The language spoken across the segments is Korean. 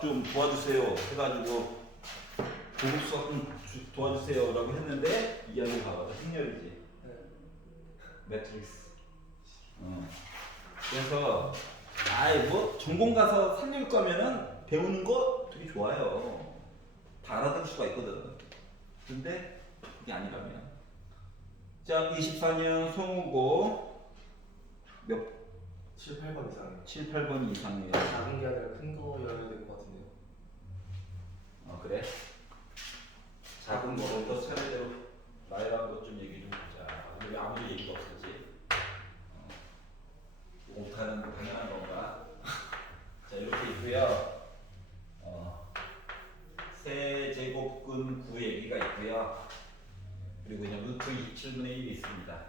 수학 좀 도와주세요 해가지고 고급 수학 좀 도와주세요라고 했는데 이야기 봐봐. 행렬이지. 매트릭스. 그래서 아이 뭐 전공 가서 살릴 거면은 배우는 거 되게 좋아요. 다 알아들 수가 있거든. 근데 그게 아니라면. 자, 24년 송우고 몇 7, 8번 이상이요. 7, 8번 이상이에요. 작은 게 아니라 큰 거여야 될 것 같은데요. 그래? 작은 거부터 차례대로 나이랑 것 좀 얘기 좀 보자. 우리 아무도 얘기가 없었지. 못하는 거 당연한 건가? 자, 이렇게 있고요. 세제곱근 9 얘기가 있고요. 그리고 그냥 루트 27분의 1이 있습니다.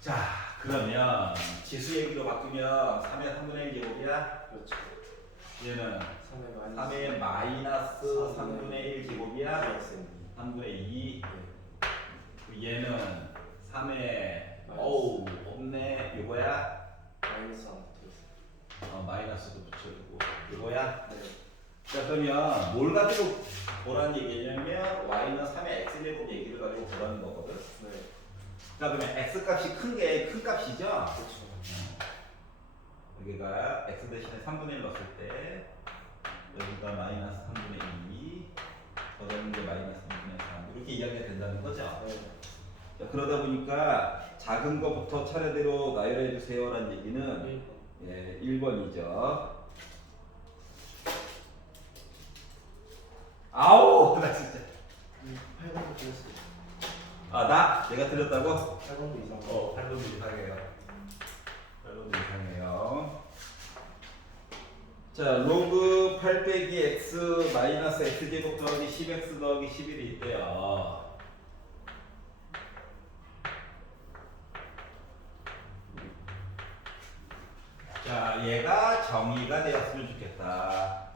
자, 그러면 지수 얘기로 바꾸면 3의 3분의 1 제곱이야. 그렇죠. 얘는 3의 마이너스 3분의 1 제곱이야. 3분의 2. 얘는 3의 어우 없네. 이거야. 마이너스 안 붙어있어요. 마이너스도 붙여주고 이거야. 네. 자, 그러면 뭘 가지고 보라는 얘기냐면 y는 3의 x제곱 얘기를 가지고 보라는 거거든. 네. 자, 그러면 x 값이 큰 게 큰 값이죠. 그렇죠. 여기가 x 대신에 3분의 1 넣었을 때 여기가 마이너스 3분의 2, 더하는 게 마이너스 3분의 3 이렇게 이야기가 된다는 거죠. 네. 자, 그러다 보니까 작은 거부터 차례대로 나열해 주세요라는 얘기는 1번. 1번이죠. 아우, 나 진짜. 8번도 틀렸어요. 내가 틀렸다고? 8번도 이상. 8번도 이상해요. 8번도 이상해요. 자, 로그 8 빼기 x 마이너스 x제곱 더하기 10x 더하기 11이 있대요. 자, 얘가 정의가 되었으면 좋겠다.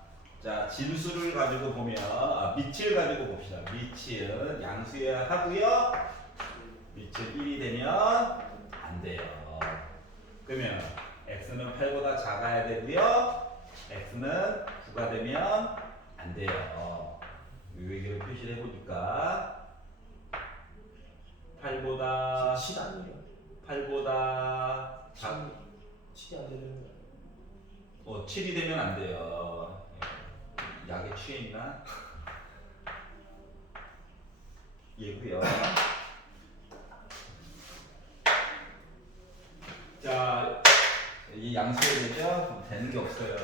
자, 진수를 가지고 보면 밑을 가지고 봅시다. 밑은 양수여야 하고요. 밑은 1이 되면 안 돼요. 그러면 x는 8보다 작아야 되고요. x는 9가 되면 안 돼요. 이 얘기를 표시를 해보니까 8보다 7 아니에요? 8보다 작 7이 안 되는 거 아니에요? 7이 되면 안 돼요. 약에 취해 있나? 얘고요. 자, 이 양수해야 되죠? 되는 게 없어요.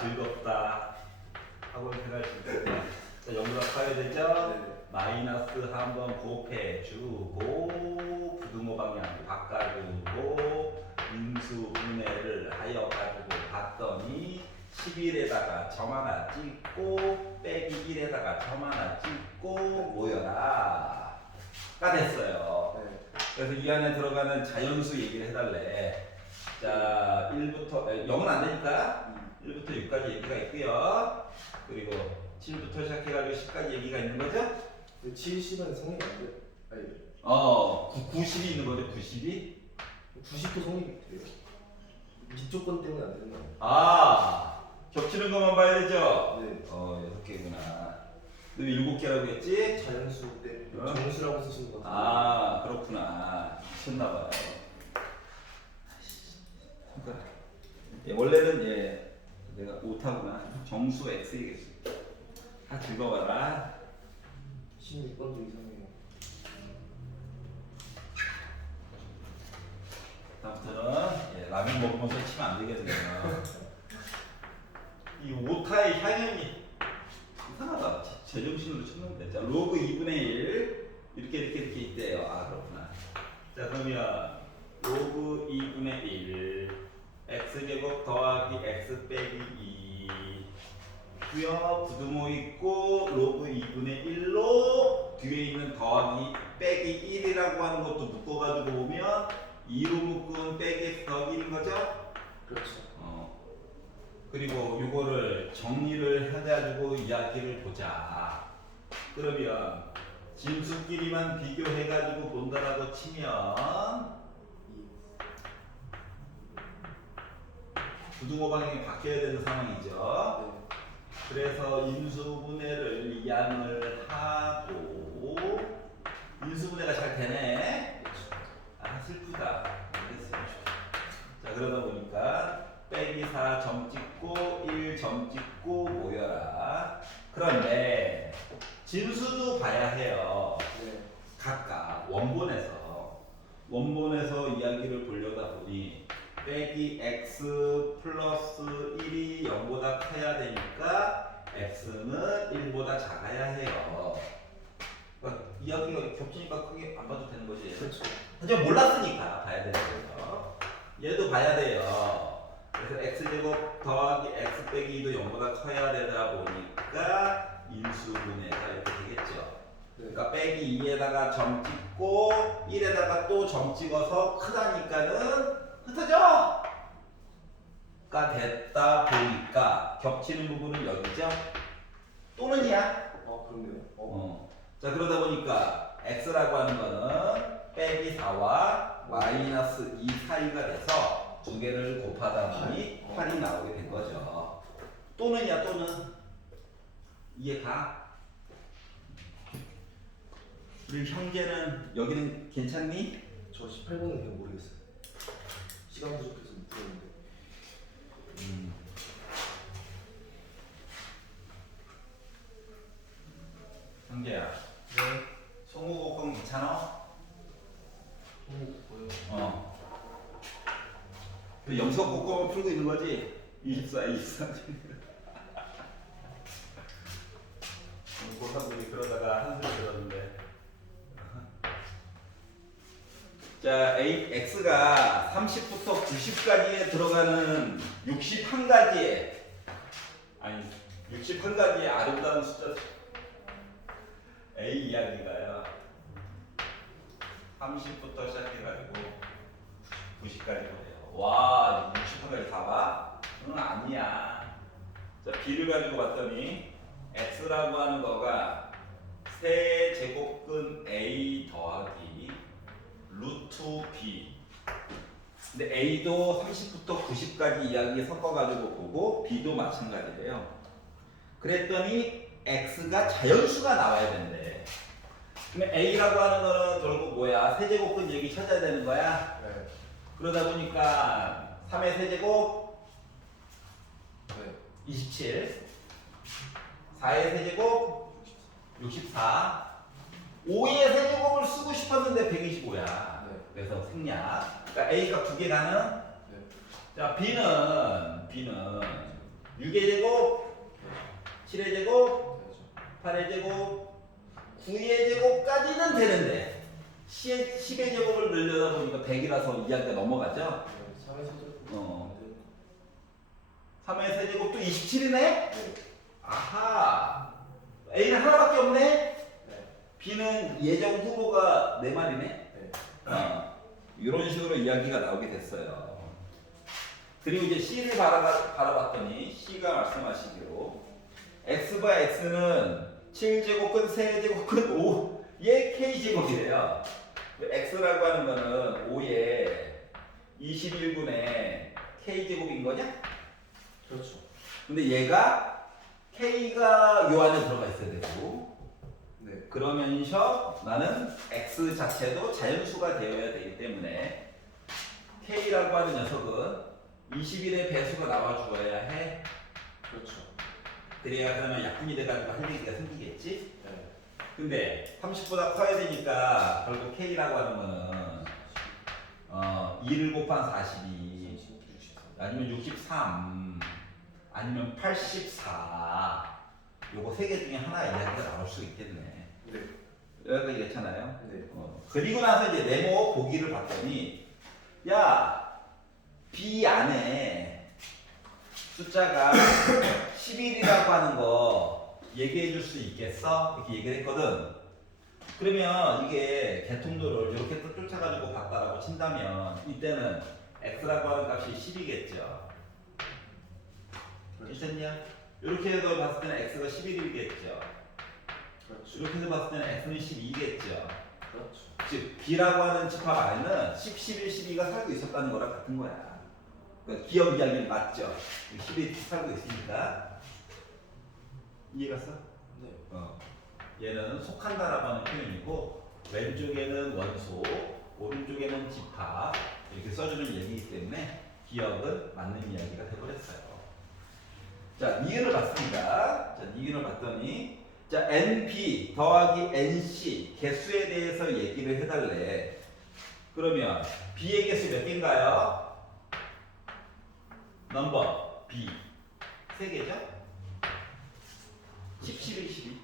즐겁다. 학원 생활 즐겁다. 자, 영락하야 되죠? 네. 마이너스 한번 곱해주고 부등호 방향 바꿔주고 인수분해를 하여 가지고 봤더니 11에다가 점 하나 찍고 빼기 1에다가 점 하나 찍고 모여라 가 됐어요. 네. 그래서 이 안에 들어가는 자연수 얘기를 해달래. 자, 1부터 0은 안 되니까 1부터 6까지 얘기가 있고요. 그리고 7부터 시작해가지고 10까지 얘기가 있는 거죠? 70은 성립이 안 돼요. 아니, 90이 있는 거죠. 90이? 90도 성립이 돼요. 뒤쪽 건 때문에 안 되는 거예요. 겹치는 것만 봐야 되죠? 네. 6개구나. 너 7개라고 했지? 자연수 때문에 정수라고 쓰시는 거 같아요. 그렇구나. 미쳤나봐요. 원래는 내가 오타구나. 정수 X이겠어. 다 긁어봐라. 16번도 이상해요. 다음부터는 라면 먹으면서 치면 안 되겠네요. 이 오타의 향연이 이상하다. 제정신으로 쳤는데. 자, 로그 2분의 1 이렇게 있대요. 그렇구나. 자, 그러면 로그 2분의 1 x제곱 더하기 x 빼기 2 구요 부등호 있고 로그 2분의 1로 뒤에 있는 더하기 빼기 1이라고 하는 것도 묶어가지고 보면 2로 묶은 빼기 x 더하기 1인 거죠? 그렇죠. 그리고 요거를 정리를 해가지고 이야기를 보자. 그러면 진수끼리만 비교해가지고 본다라고 치면 부등호 방향이 바뀌어야 되는 상황이죠. 네. 그래서 인수분해를 이항을 하고 인수분해가 잘 되네. 아 슬프다. 알겠어요. 자 그러다 보니까 빼기 4점 찍고 1점 찍고 모여라. 그런데 진수도 봐야 해요. 네. 각각 원본에서 이야기를 보려다 보니 빼기 x 플러스 1이 0보다 커야 되니까 x는 1보다 작아야 해요. 그러니까 이야기가 겹치니까 크게 안 봐도 되는 거지. 그렇죠. 하지만 몰랐으니까 봐야 되는 거죠. 얘도 봐야 돼요. 그래서 x제곱 더하기 x 빼기 2도 0보다 커야 되다 보니까 인수분해가 이렇게 되겠죠. 네. 그러니까 빼기 2에다가 점 찍고 1에다가 또 점 찍어서 크다니까는 흩어져! 가 됐다 보니까 겹치는 부분은 여기죠? 또는이야. 그럼요. 자 그러다 보니까 x라고 하는 거는 빼기 4와 마이너스 2 사이가 돼서 두 개를 곱하다 보니 8이 나오게 된 거죠. 또는이야 또는. 이해가? 우리 형제는 여기는 괜찮니? 저 18번은 그냥 모르겠어요. 시간 부족해서 못 들었는데. 형제야. 네. 송우곡공 괜찮아? 뭐요? 그 염석곡공을 풀고 있는 거지? 24, 24. 고사분이 그러다가 한숨 들었는데. 자, x가 30부터 90까지에 들어가는 61가지의 아니 61가지의 아름다운 숫자 a 이야기가요. 30부터 시작해가지고 90까지 보네요. 와, 61까지 다 봐? 응, 아니야. 자, b를 가지고 봤더니 x라고 하는 거가 세제곱근 a 더하기 루트 b. 근데 a도 30부터 90까지 이야기 섞어가지고 보고 b도 마찬가지래요. 그랬더니 x가 자연수가 나와야 된대. 그러면 a라고 하는 거는 결국 뭐야? 세제곱근 얘기 찾아야 되는 거야. 네. 그러다 보니까 3의 세제곱 네. 27, 4의 세제곱 64, 5의 세제곱을 쓰고 싶었는데 125야. 네. 그래서 생략. 그러니까 A가 두 개 가는. 네. 자, B는 6의 제곱, 7의 제곱, 8의 제곱, 9의 제곱까지는 되는데 10의 제곱을 늘려다 보니까 100이라서 이야기가 넘어가죠. 3의 세제곱. 3의 세제곱도 27이네? 네. 아하. A는 하나밖에 없네? 네. B는 예정 후보가 4마리네? 네. 이런 식으로 이야기가 나오게 됐어요. 그리고 이제 C를 바라봤더니 C가 말씀하시기로 X바 X는 7제곱근, 세제곱근 5, 얘 K제곱이래요. X라고 하는 거는 5에 21분의 K제곱인 거냐? 그렇죠. 근데 얘가 K가 요 안에 들어가 있어야 되고, 네. 그러면서 나는 X 자체도 자연수가 되어야 되기 때문에 K라고 하는 녀석은 21의 배수가 나와 주어야 해. 그렇죠. 그래야 그러면 약분이 돼가지고 할 얘기가 생기겠지? 네. 근데 30보다 커야 되니까 결국 K라고 하는 거는 2를 곱한 42 아니면 63 아니면 84 요거 세 개 중에 하나 이야기가 나올 수 있겠네. 네. 여기까지 괜찮아요? 네. 그리고 나서 이제 네모 보기를 봤더니 야 B 안에 숫자가 11이라고 하는 거 얘기해 줄 수 있겠어? 이렇게 얘기를 했거든. 그러면 이게 개통도를 이렇게 또 쫓아가지고 봤다라고 친다면 이때는 x라고 하는 값이 10이겠죠. 괜찮냐? 이렇게 해서 봤을 때는 x가 11이겠죠. 그렇죠. 이렇게 해서 봤을 때는 x는 12겠죠. 그렇죠. 즉 b라고 하는 집합 안에는 10, 11, 12가 살고 있었다는 거랑 같은 거야. 그러니까 기억 이야기는 맞죠? 시리즈 살고 있으니까. 이해갔어? 네. 얘는 속한다라고 하는 표현이고 왼쪽에는 원소, 오른쪽에는 집합 이렇게 써주는 얘기이기 때문에 기억은 맞는 이야기가 되버렸어요. 자, 니은을 봤습니다. 자, 니은을 봤더니 자, NP 더하기 NC 개수에 대해서 얘기를 해달래. 그러면 B의 개수 몇 개인가요? 넘버 B 3개죠? 10, 11, 12.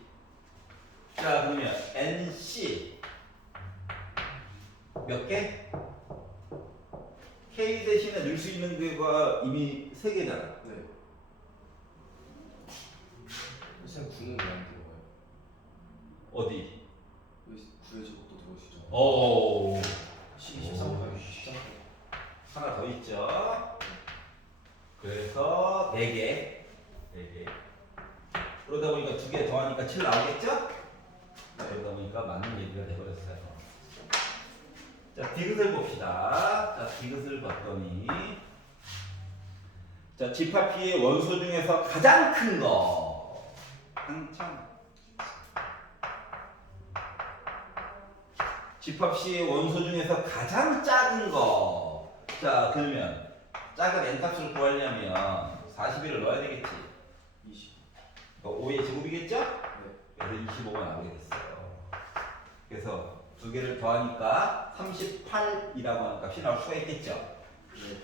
자, 그러면 NC 몇 개? K 대신에 넣을 수 있는 거가 이미 3개잖아. 네. 선생님 9는 왜안 들어가요? 어디? 왜 9의 제곱도 들어오시죠? 오, 12, 13, 8, 13. 하나 더 있죠. 그래서 4개. 4개. 그러다 보니까 2개 더하니까 7 나오겠죠? 그러다 보니까 맞는 얘기가 돼버렸어요. 자, 디귿을 봅시다. 자, 디귿을 봤더니 자, 집합 P의 원소 중에서 가장 큰 거. 한참. 집합 C의 원소 중에서 가장 작은 거. 자, 그러면 작은 n값을 구하려면 41을 넣어야 되겠지. 20. 그러니까 5의 제곱이겠죠? 네. 그래서 25가 나오게 됐어요. 그래서 두 개를 더하니까 38이라고 하는 값이 나올 수가 있겠죠. 네.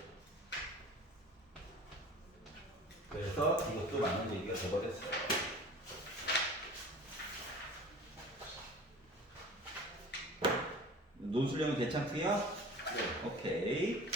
그래서 이것도 맞는 얘기가 되버렸어요. 논술형은 괜찮고요. 네. 오케이.